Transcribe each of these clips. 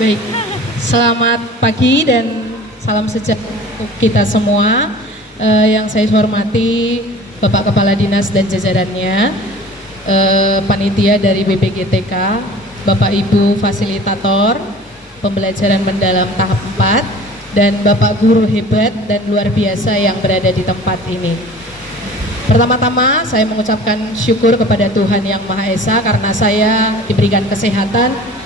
Baik, selamat pagi dan salam sejahtera untuk kita semua. Yang saya hormati Bapak Kepala Dinas dan jajarannya, panitia dari BPGTK, Bapak Ibu fasilitator pembelajaran mendalam tahap 4, dan Bapak guru hebat dan luar biasa yang berada di tempat ini. Pertama-tama saya mengucapkan syukur kepada Tuhan Yang Maha Esa karena saya diberikan kesehatan,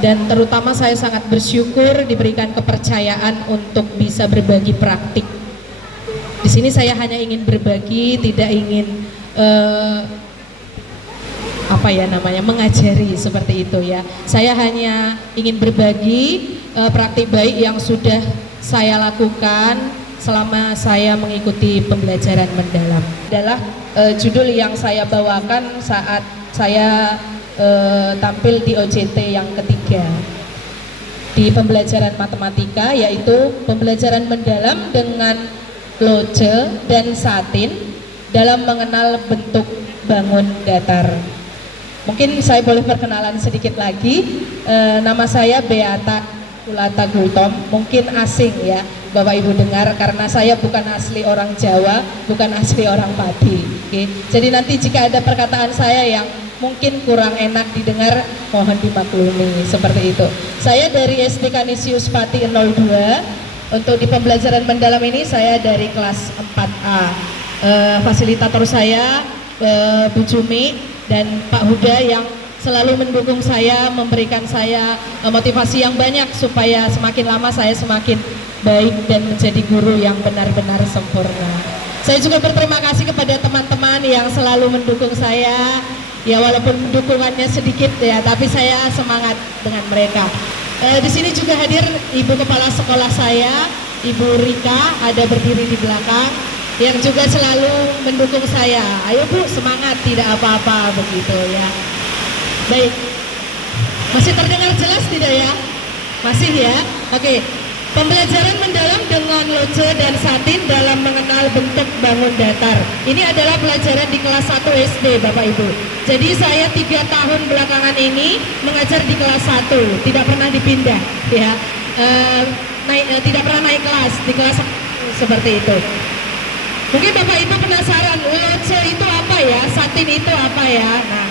dan terutama saya sangat bersyukur diberikan kepercayaan untuk bisa berbagi praktik. Di sini saya hanya ingin berbagi, tidak ingin mengajari seperti itu ya. Saya hanya ingin berbagi praktik baik yang sudah saya lakukan selama saya mengikuti pembelajaran mendalam. Adalah judul yang saya bawakan saat saya tampil di OJT yang ketiga di pembelajaran matematika, yaitu pembelajaran mendalam dengan loce dan satin dalam mengenal bentuk bangun datar. Mungkin saya boleh perkenalan sedikit lagi. Nama saya Beata Kulata Gultom. Mungkin asing ya Bapak Ibu dengar karena saya bukan asli orang Jawa, bukan asli orang Pati. Oke. Jadi nanti jika ada perkataan saya yang mungkin kurang enak didengar, mohon dimaklumi seperti itu. Saya dari SD Kanisius Pati 02. Untuk di pembelajaran mendalam ini saya dari kelas 4A. Fasilitator saya Bu Jumi dan Pak Huda yang selalu mendukung saya, memberikan saya motivasi yang banyak supaya semakin lama saya semakin baik dan menjadi guru yang benar-benar sempurna. Saya juga berterima kasih kepada teman-teman yang selalu mendukung saya. Ya, walaupun dukungannya sedikit ya, tapi saya semangat dengan mereka. Di sini juga hadir Ibu Kepala Sekolah saya, Ibu Rika, ada berdiri di belakang, yang juga selalu mendukung saya. Ayo Bu, semangat, tidak apa-apa begitu ya. Baik, masih terdengar jelas tidak ya? Masih ya? Oke. Pembelajaran mendalam dengan loce dan satin dalam mengenal bentuk bangun datar. Ini adalah pelajaran di kelas 1 SD Bapak Ibu. Jadi saya 3 tahun belakangan ini mengajar di kelas 1, tidak pernah dipindah ya. Tidak pernah naik kelas di kelas 1 seperti itu. Mungkin Bapak Ibu penasaran, loce itu apa ya? Satin itu apa ya? Nah,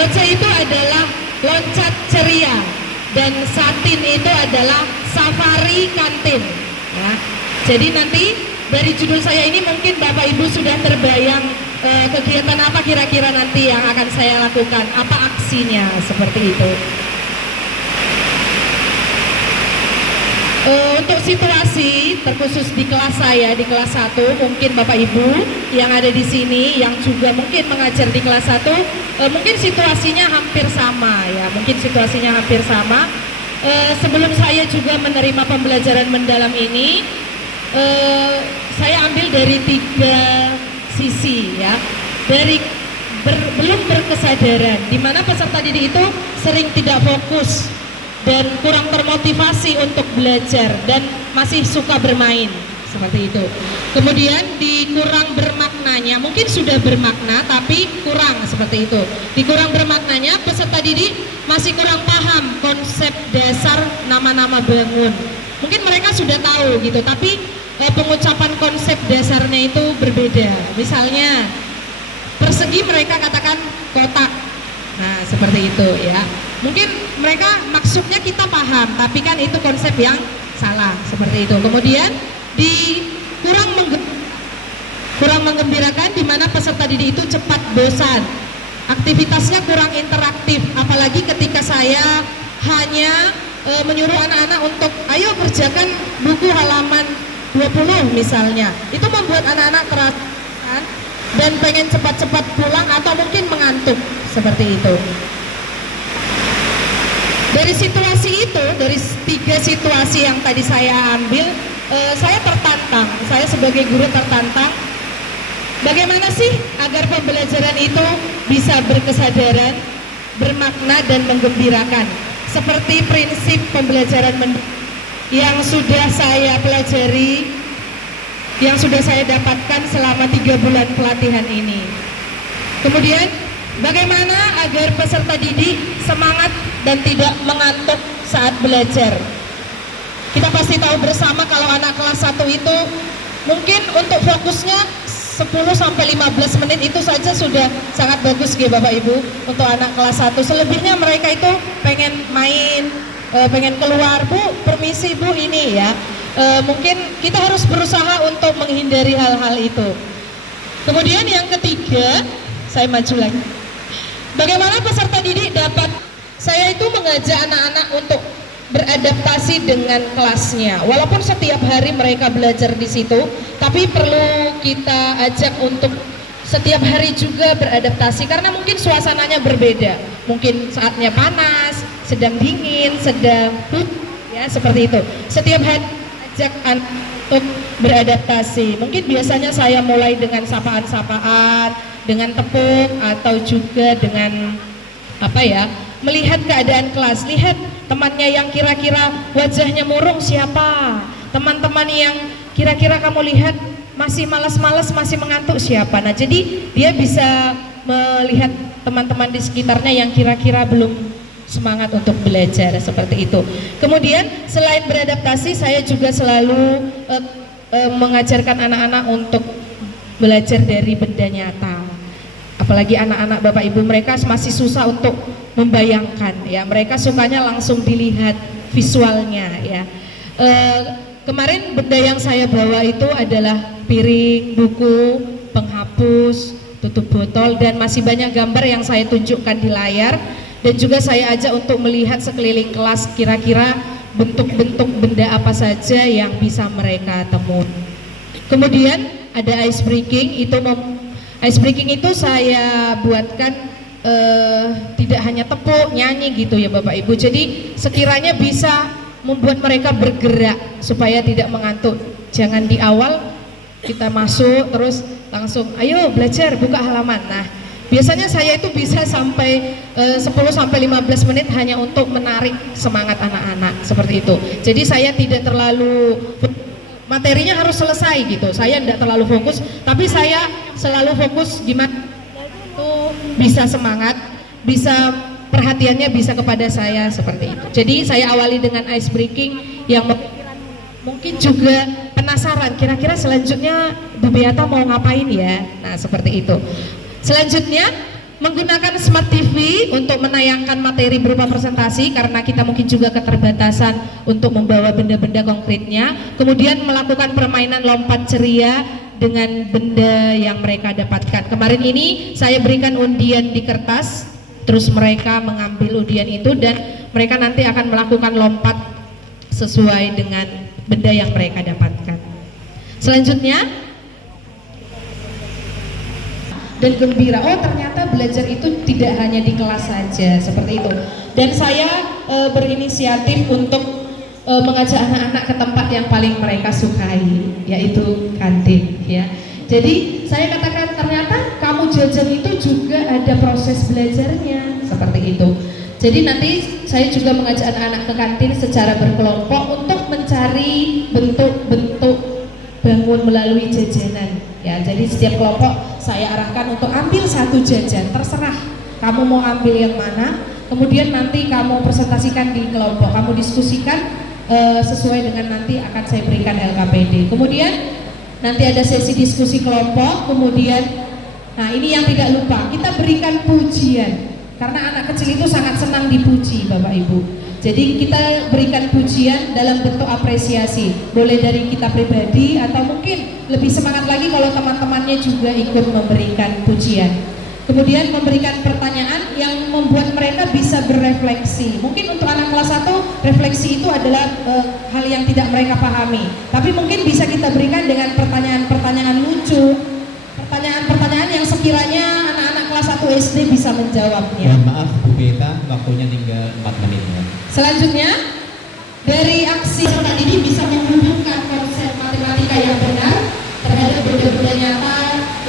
loce itu adalah loncat ceria dan satin itu adalah safari kantin ya. Jadi nanti dari judul saya ini mungkin Bapak Ibu sudah terbayang kegiatan apa kira-kira nanti yang akan saya lakukan, apa aksinya seperti itu. Untuk situasi terkhusus di kelas saya di kelas 1, mungkin Bapak Ibu yang ada di sini yang juga mungkin mengajar di kelas 1, mungkin situasinya hampir sama ya, mungkin situasinya hampir sama. Sebelum saya juga menerima pembelajaran mendalam ini, saya ambil dari 3 sisi ya. Dari belum berkesadaran, di mana peserta didik itu sering tidak fokus dan kurang termotivasi untuk belajar dan masih suka bermain seperti itu. Kemudian di kurang bermaknanya, mungkin sudah bermakna tapi kurang seperti itu. Di kurang bermaknanya, peserta didik masih kurang paham konsep dasar nama-nama bangun. Mungkin mereka sudah tahu gitu, tapi pengucapan konsep dasarnya itu berbeda. Misalnya persegi mereka katakan kotak. Nah, seperti itu ya. Mungkin mereka maksudnya kita paham, tapi kan itu konsep yang salah seperti itu. Kemudian di kurang menggembirakan, di mana peserta didik itu cepat bosan. Aktivitasnya kurang interaktif, apalagi ketika saya hanya menyuruh anak-anak untuk ayo kerjakan buku halaman 20 misalnya. Itu membuat anak-anak kerasan dan pengen cepat-cepat pulang atau mungkin mengantuk seperti itu. Dari situasi itu, dari 3 situasi yang tadi saya ambil, saya tertantang, saya sebagai guru tertantang. Bagaimana sih agar pembelajaran itu bisa berkesadaran, bermakna dan menggembirakan? Seperti prinsip pembelajaran yang sudah saya pelajari, yang sudah saya dapatkan selama 3 bulan pelatihan ini. Kemudian bagaimana agar peserta didik semangat dan tidak mengantuk saat belajar. Kita pasti tahu bersama kalau anak kelas 1 itu mungkin untuk fokusnya 10 sampai 15 menit itu saja sudah sangat bagus ya Bapak Ibu untuk anak kelas 1. Selebihnya mereka itu pengen main, pengen keluar, Bu, permisi Bu ini ya. Mungkin kita harus berusaha untuk menghindari hal-hal itu. Kemudian yang ketiga, saya maju lagi. Bagaimana peserta didik dapat, saya itu mengajak anak-anak untuk beradaptasi dengan kelasnya. Walaupun setiap hari mereka belajar di situ, tapi perlu kita ajak untuk setiap hari juga beradaptasi karena mungkin suasananya berbeda. Mungkin saatnya panas, sedang dingin, sedang ya seperti itu. Setiap hari ajak anak untuk beradaptasi. Mungkin biasanya saya mulai dengan sapaan-sapaan, dengan tepuk atau juga dengan apa ya? Melihat keadaan kelas, lihat temannya yang kira-kira wajahnya murung siapa, teman-teman yang kira-kira kamu lihat masih malas-malas, masih mengantuk siapa. Nah jadi dia bisa melihat teman-teman di sekitarnya yang kira-kira belum semangat untuk belajar, seperti itu. Kemudian selain beradaptasi, saya juga selalu mengajarkan anak-anak untuk belajar dari benda nyata. Apalagi anak-anak Bapak Ibu, mereka masih susah untuk membayangkan ya, mereka sukanya langsung dilihat visualnya ya. Kemarin benda yang saya bawa itu adalah piring, buku, penghapus, tutup botol, dan masih banyak gambar yang saya tunjukkan di layar, dan juga saya ajak untuk melihat sekeliling kelas kira-kira bentuk-bentuk benda apa saja yang bisa mereka temui. Kemudian ada ice breaking, ice breaking itu saya buatkan tidak hanya tepuk, nyanyi gitu ya Bapak Ibu. Jadi sekiranya bisa membuat mereka bergerak supaya tidak mengantuk. Jangan di awal kita masuk terus langsung ayo belajar, buka halaman. Nah, biasanya saya itu bisa sampai 10 sampai 15 menit hanya untuk menarik semangat anak-anak seperti itu. Jadi saya tidak terlalu, materinya harus selesai gitu. Saya tidak terlalu fokus, tapi saya selalu fokus gimana itu bisa semangat, bisa perhatiannya bisa kepada saya seperti itu. Jadi saya awali dengan ice breaking yang mungkin juga penasaran kira-kira selanjutnya Bu Beata mau ngapain ya. Nah seperti itu. Selanjutnya menggunakan Smart TV untuk menayangkan materi berupa presentasi karena kita mungkin juga keterbatasan untuk membawa benda-benda konkretnya. Kemudian melakukan permainan lompat ceria dengan benda yang mereka dapatkan. Kemarin ini saya berikan undian di kertas, terus mereka mengambil undian itu dan mereka nanti akan melakukan lompat sesuai dengan benda yang mereka dapatkan. Selanjutnya, dan gembira, oh ternyata belajar itu tidak hanya di kelas saja, seperti itu. Dan saya berinisiatif untuk mengajak anak-anak ke tempat yang paling mereka sukai, yaitu kantin ya. Jadi saya katakan ternyata kamu jajan itu juga ada proses belajarnya, seperti itu. Jadi nanti saya juga mengajak anak-anak ke kantin secara berkelompok untuk mencari bentuk-bentuk bangun melalui jajanan ya. Jadi setiap kelompok saya arahkan untuk ambil satu jajan, terserah kamu mau ambil yang mana. Kemudian nanti kamu presentasikan di kelompok, kamu diskusikan sesuai dengan nanti akan saya berikan LKPD. Kemudian nanti ada sesi diskusi kelompok. Kemudian, nah ini yang tidak lupa, kita berikan pujian karena anak kecil itu sangat senang dipuji Bapak Ibu. Jadi kita berikan pujian dalam bentuk apresiasi, boleh dari kita pribadi atau mungkin lebih semangat lagi kalau teman-temannya juga ikut memberikan pujian. Kemudian memberikan pertanyaan yang membuat mereka bisa berefleksi. Mungkin untuk anak kelas 1 refleksi itu adalah hal yang tidak mereka pahami, tapi mungkin bisa kita berikan dengan pertanyaan-pertanyaan lucu, pertanyaan-pertanyaan yang sekiranya anak-anak kelas 1 SD bisa menjawabnya. Mohon maaf Bu Beta, waktunya tinggal 4 menit ya. Selanjutnya, dari aksi peserta ini bisa menghubungkan konsep matematika yang benar terhadap benda-benda nyata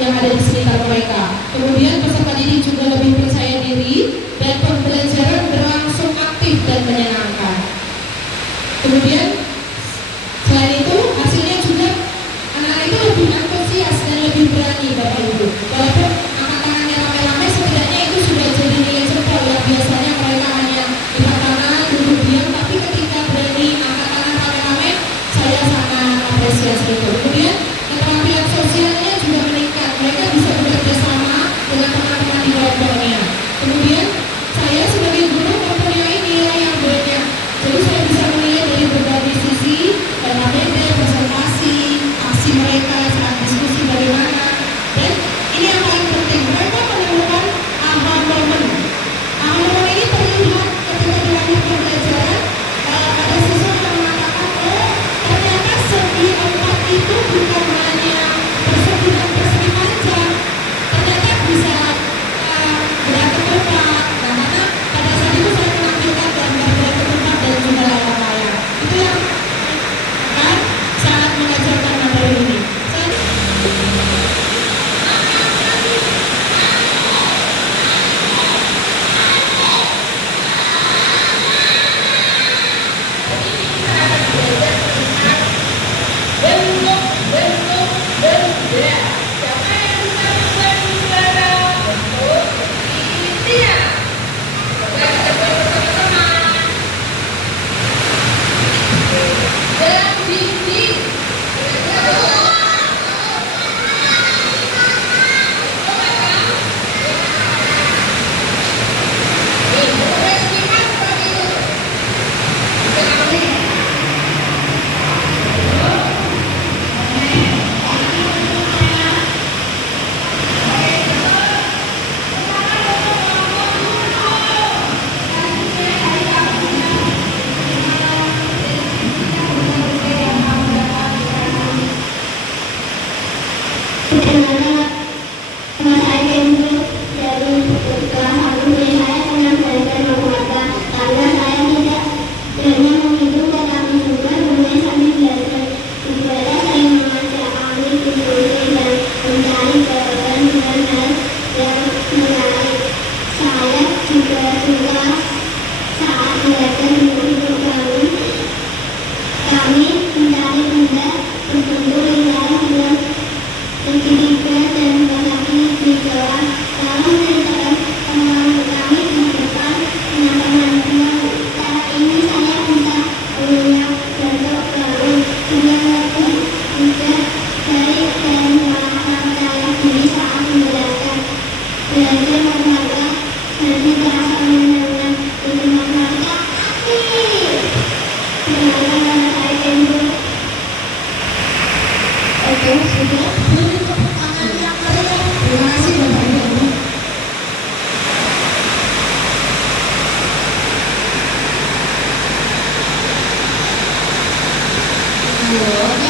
yang ada di sekitar mereka. Kemudian peserta didik juga lebih percaya diri dan pembelajaran berlangsung aktif dan menyenangkan. Kemudian selain itu hasilnya juga anak-anak itu lebih antusias dan lebih berani Bapak Ibu. Walaupun angkat tangannya rame-rame, setidaknya itu sudah jadi nilai jempol yang biasanya mereka hanya lihat kanan, duduk diam, tapi ketika Oke, sudah. Beri tepuk tangan yang meriah. Terima kasih Bapak Ibu. Halo.